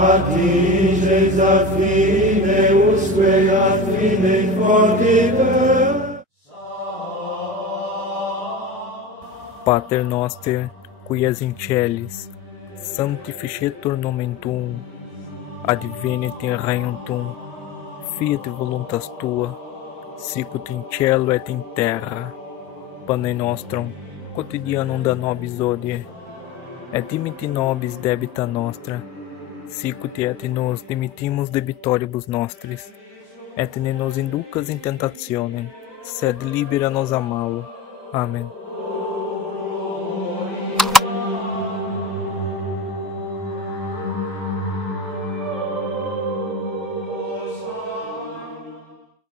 Atingeți ad fine usque ad fine fortiter. Pater noster, qui es in celis, sanctificetur nomen tuum, advenit in regnum tuum, fiat voluntas tua, sicut in cielo et in terra. Pane nostrum quotidianum da nobis hodie, et dimitti nobis debita nostra, sicut et nos dimittimus debitoribus nostris, et ne nos inducas in tentationem, sed libera nos a malo. Amen.